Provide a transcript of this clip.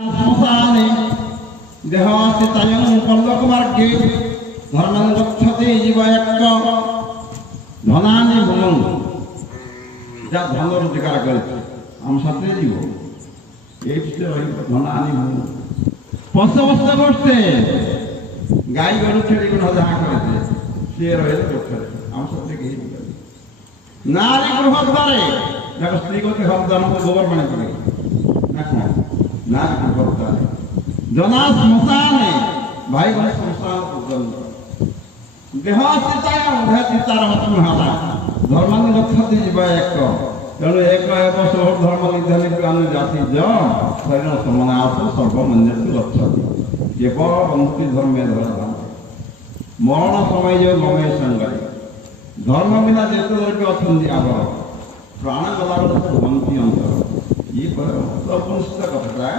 শ্মশানে দেহস্থিতায়ং পল্লকমার্গে ধর্মাং গচ্ছতে জীব এক ধনানি ভূমং যা ধন রোজগার করেছে আমার সাথে জীব এই ধনানি ভূমং বসতে বসতে বসতে গাই গরু ছেড়ে কোনো যাহা করেছে সে রয়েছে কোথায় আমার সাথে গিয়ে নারী গৃহদ্বারে দেখো স্ত্রীগতি হরদার মতো গোবর মানে করে দেখো নারী গৃহদ্বারে জনা শ্মশানে ভাই ভাই শ্মশান পর্যন্ত দেহ চিতায় দেহ চিতার মহারা ধর্মানি লক্ষ্যতে ଯିବା ଏକ ତେଣୁ ଏକ ବର୍ଷ ଧର୍ମ ନିଧନ ଜାତି ଶରୀର ସମାନ ଆସ ସର୍ବମନ୍ୟକୁ ଲକ୍ଷ୍ୟତି କେବଳ ବନ୍ଧୁତି ଧର୍ମେ ଧରା ମରଣ ସମୟ ଯେଉଁ ଗମେ ସଙ୍ଗରେ ଧର୍ମ ବିନା ଯେତେ ଲୋକ ଅଛନ୍ତି ଆମର ପ୍ରାଣ ଗଲାବେଳେ ବନ୍ତି ଅନ୍ତର ଇଏ ଉପନିଷଦ କଥାଟା